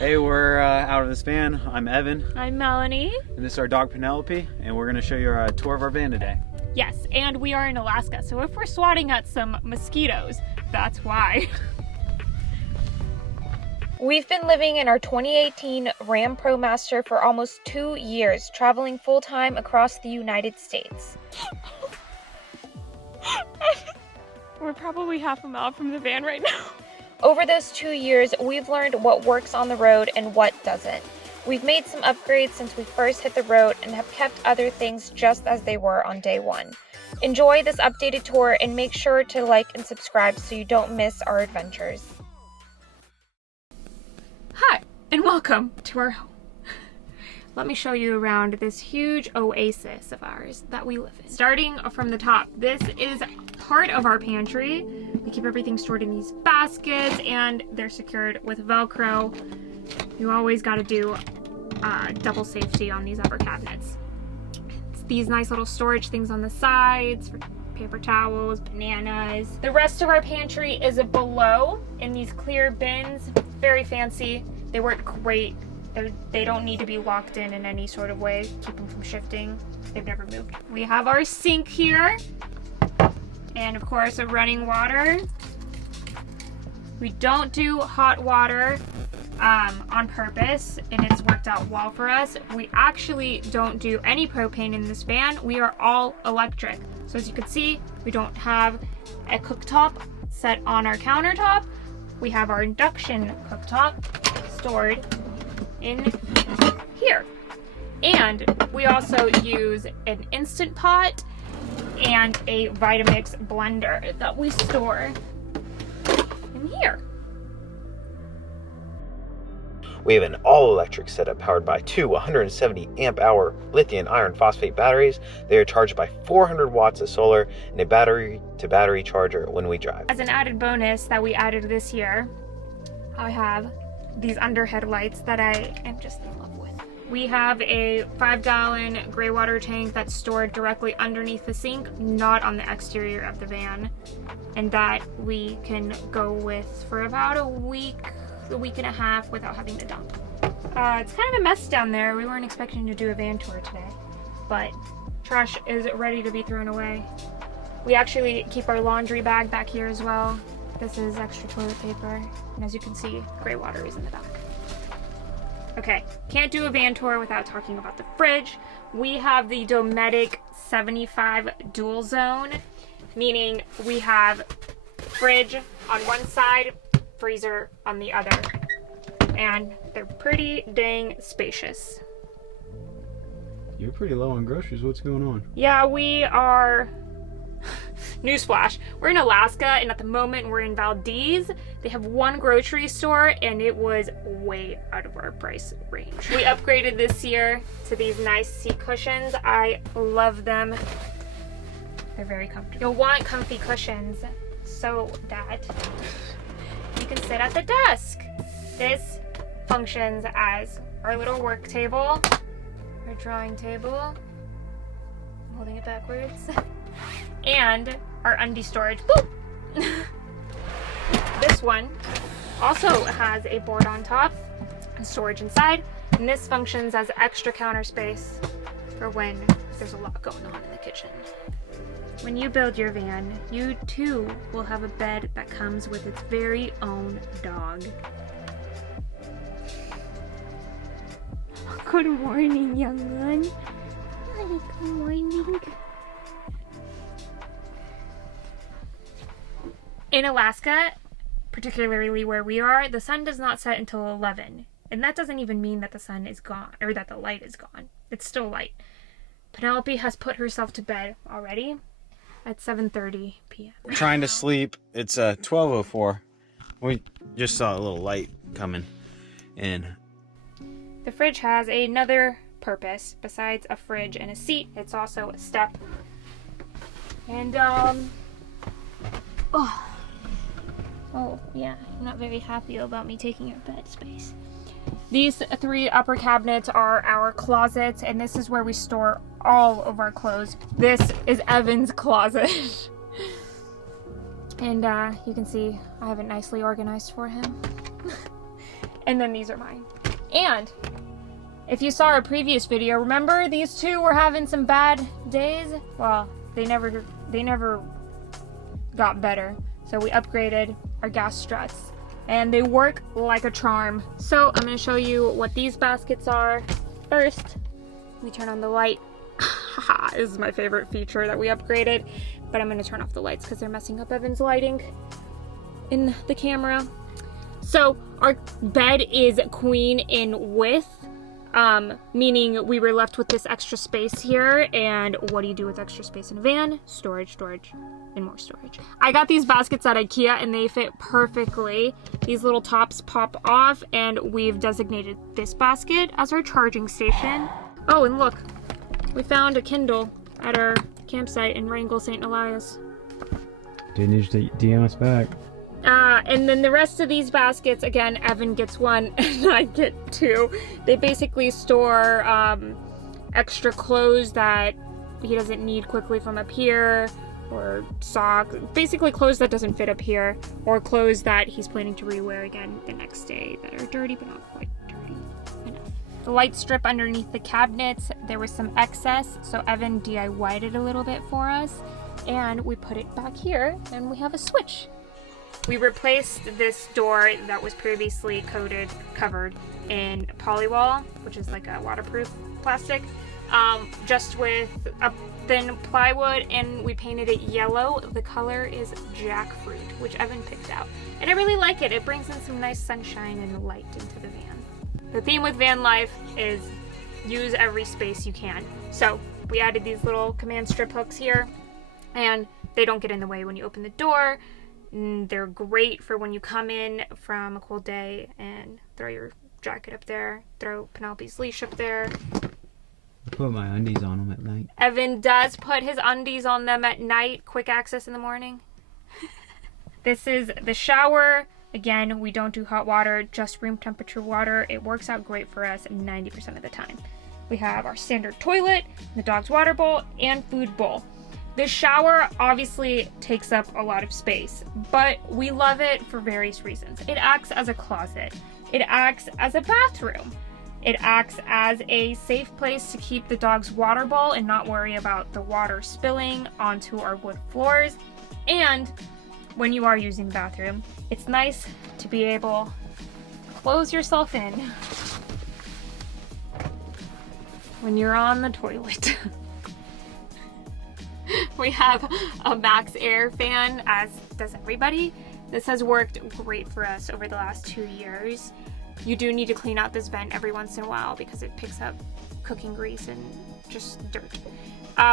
Hey, we're out of this van. I'm Evan. I'm Melanie. And this is our dog Penelope, and we're going to show you a tour of our van today. Yes, and we are in Alaska, so if we're swatting at some mosquitoes, that's why. We've been living in our 2018 Ram Promaster for almost 2 years, traveling full-time across the United States. We're probably half a mile from the van right now. Over those 2 years, we've learned what works on the road and what doesn't. We've made some upgrades since we first hit the road and have kept other things just as they were on day one. Enjoy this updated tour and make sure to like and subscribe so you don't miss our adventures. Hi, and welcome to our home. Let me show you around this huge oasis of ours that we live in. Starting from the top, this is part of our pantry. We keep everything stored in these baskets and they're secured with Velcro. You always got to do double safety on these upper cabinets. It's these nice little storage things on the sides for paper towels, bananas. The rest of our pantry is below in these clear bins. Very fancy. They work great. They don't need to be locked in any sort of way. Keep them from shifting. They've never moved. We have our sink here. And of course, running water. We don't do hot water on purpose, and it's worked out well for us. We actually don't do any propane in this van. We are all electric. So as you can see, we don't have a cooktop set on our countertop. We have our induction cooktop stored in here. And we also use an Instant Pot and a Vitamix blender that we store in here. We have an all-electric setup powered by two 170 amp-hour lithium iron phosphate batteries. They are charged by 400 watts of solar and a battery-to-battery charger when we drive. As an added bonus that we added this year, I have these Underhead Lights that I am just in love with. We have a 5-gallon gray water tank that's stored directly underneath the sink, not on the exterior of the van, and that we can go with for about a week and a half without having to dump. It's kind of a mess down there. We weren't expecting to do a van tour today, but trash is ready to be thrown away. We actually keep our laundry bag back here as well. This is extra toilet paper, and as you can see, gray water is in the back. Okay, can't do a van tour without talking about the fridge. We have the Dometic 75 dual zone, meaning we have fridge on one side, freezer on the other, and they're pretty dang spacious. You're pretty low on groceries. What's going on? Yeah, we are. Newsflash, we're in Alaska, and at the moment we're in Valdez. They have one grocery store, and it was way out of our price range. We upgraded this year to these nice seat cushions. I love them. They're very comfortable. You'll want comfy cushions so that you can sit at the desk. This functions as our little work table, our drawing table. I'm holding it backwards. And our undie storage. This one also has a board on top and storage inside, and this functions as extra counter space for when there's a lot going on in the kitchen. When you build your van, you too will have a bed that comes with its very own dog. Good morning, young one. Hi, good morning. In Alaska, particularly where we are, the sun does not set until 11. And that doesn't even mean that the sun is gone, or that the light is gone. It's still light. Penelope has put herself to bed already at 7:30 p.m. We're trying to sleep. It's 12:04. We just saw a little light coming in. The fridge has another purpose besides a fridge and a seat. It's also a step. And, Oh, yeah, I'm not very happy about me taking up bed space. These three upper cabinets are our closets, and this is where we store all of our clothes. This is Evan's closet. And you can see I have it nicely organized for him. And then these are mine. And if you saw our previous video, remember these two were having some bad days? Well, they never got better. So we upgraded our gas struts and they work like a charm. So I'm gonna show you what these baskets are. First, we turn on the light. This is my favorite feature that we upgraded, but I'm gonna turn off the lights because they're messing up Evan's lighting in the camera. So our bed is queen in width, meaning we were left with this extra space here. And what do you do with extra space in a van? Storage, and more storage. I got these baskets at IKEA and they fit perfectly. These little tops pop off, and we've designated this basket as our charging station. Oh, and look, we found a Kindle at our campsite in Wrangell, St. Elias. Didn't need to DM us back. And then the rest of these baskets, again, Evan gets one and I get two. They basically store extra clothes that he doesn't need quickly from up here, or socks, basically clothes that doesn't fit up here, or clothes that he's planning to rewear again the next day that are dirty but not quite dirty enough. The light strip underneath the cabinets, there was some excess, so Evan DIY'd it a little bit for us, and we put it back here, and we have a switch. We replaced this door that was previously covered in polywall, which is like a waterproof plastic, just with a thin plywood, and we painted it yellow. The color is jackfruit, which Evan picked out. And I really like it. It brings in some nice sunshine and light into the van. The theme with van life is use every space you can. So we added these little command strip hooks here, and they don't get in the way when you open the door. They're great for when you come in from a cold day and throw your jacket up there, throw Penelope's leash up there. I put my undies on them at night. Evan does put his undies on them at night. Quick access in the morning. This is the shower. Again, we don't do hot water, just room temperature water. It works out great for us 90% of the time. We have our standard toilet, the dog's water bowl, and food bowl. The shower obviously takes up a lot of space, but we love it for various reasons. It acts as a closet. It acts as a bathroom. It acts as a safe place to keep the dog's water bowl and not worry about the water spilling onto our wood floors. And when you are using the bathroom, it's nice to be able to close yourself in when you're on the toilet. We have a Max Air fan, as does everybody. This has worked great for us over the last 2 years. You do need to clean out this vent every once in a while because it picks up cooking grease and just dirt.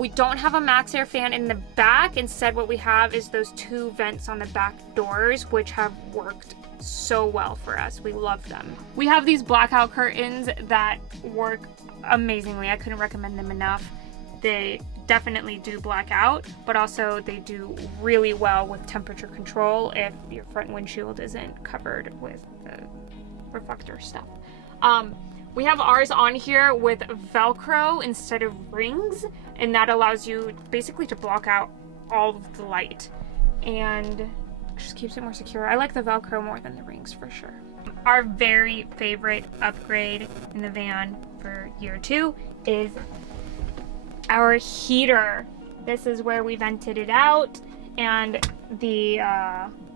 We don't have a Max Air fan in the back. Instead, what we have is those 2 vents on the back doors, which have worked so well for us. We love them. We have these blackout curtains that work amazingly. I couldn't recommend them enough. They definitely do black out, but also they do really well with temperature control if your front windshield isn't covered with the reflector stuff. We have ours on here with Velcro instead of rings, and that allows you basically to block out all of the light and just keeps it more secure. I like the Velcro more than the rings for sure. Our very favorite upgrade in the van for year 2 is our heater. This is where we vented it out, and the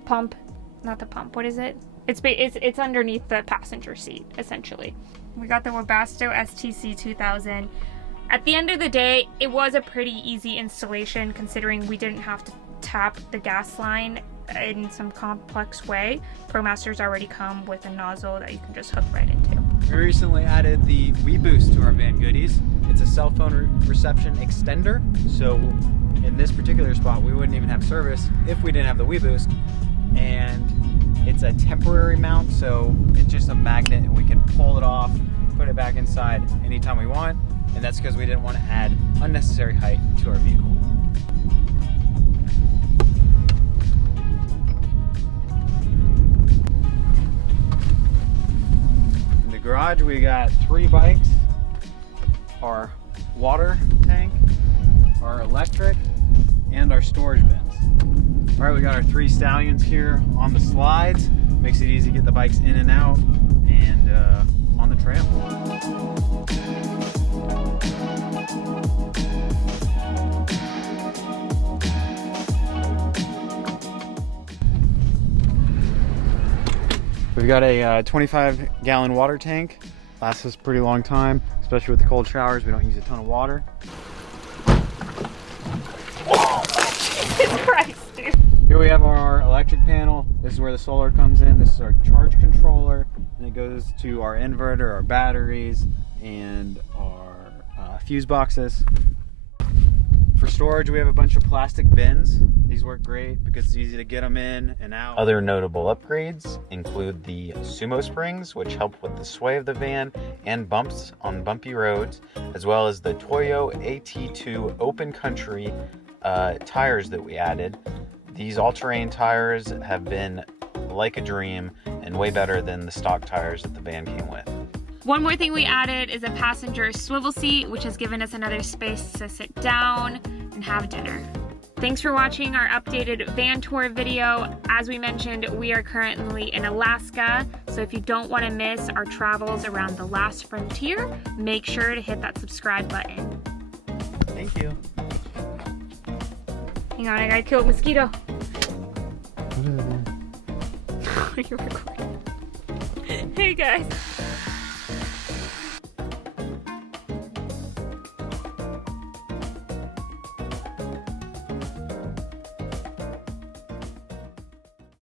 pump, not the pump, what is it? It's underneath the passenger seat, essentially. We got the Webasto STC 2000. At the end of the day, it was a pretty easy installation considering we didn't have to tap the gas line in some complex way. ProMasters already come with a nozzle that you can just hook right into. We recently added the WeBoost to our van goodies. It's a cell phone reception extender, so in this particular spot we wouldn't even have service if we didn't have the WeBoost. And it's a temporary mount, so it's just a magnet and we can pull it off, put it back inside anytime we want, and that's because we didn't want to add unnecessary height to our vehicle. In the garage we got 3 bikes, our water tank, our electric, and our storage bins. All right, we got our 3 stallions here on the slides. Makes it easy to get the bikes in and out. and on the trail. We've got a 25-gallon water tank. Lasts us a pretty long time, especially with the cold showers. We don't use a ton of water. Jesus Christ, dude. Here we have our electric panel. This is where the solar comes in. This is our charge controller, and it goes to our inverter, our batteries, and our fuse boxes. For storage, we have a bunch of plastic bins. These work great because it's easy to get them in and out. Other notable upgrades include the sumo springs, which help with the sway of the van and bumps on bumpy roads, as well as the Toyo AT2 open country tires that we added. These all-terrain tires have been like a dream and way better than the stock tires that the van came with. One more thing we added is a passenger swivel seat, which has given us another space to sit down and have dinner. Thanks for watching our updated van tour video. As we mentioned, we are currently in Alaska, so if you don't want to miss our travels around the last frontier, make sure to hit that subscribe button. Thank you. Hang on, I gotta kill a mosquito. You're recording. Hey guys.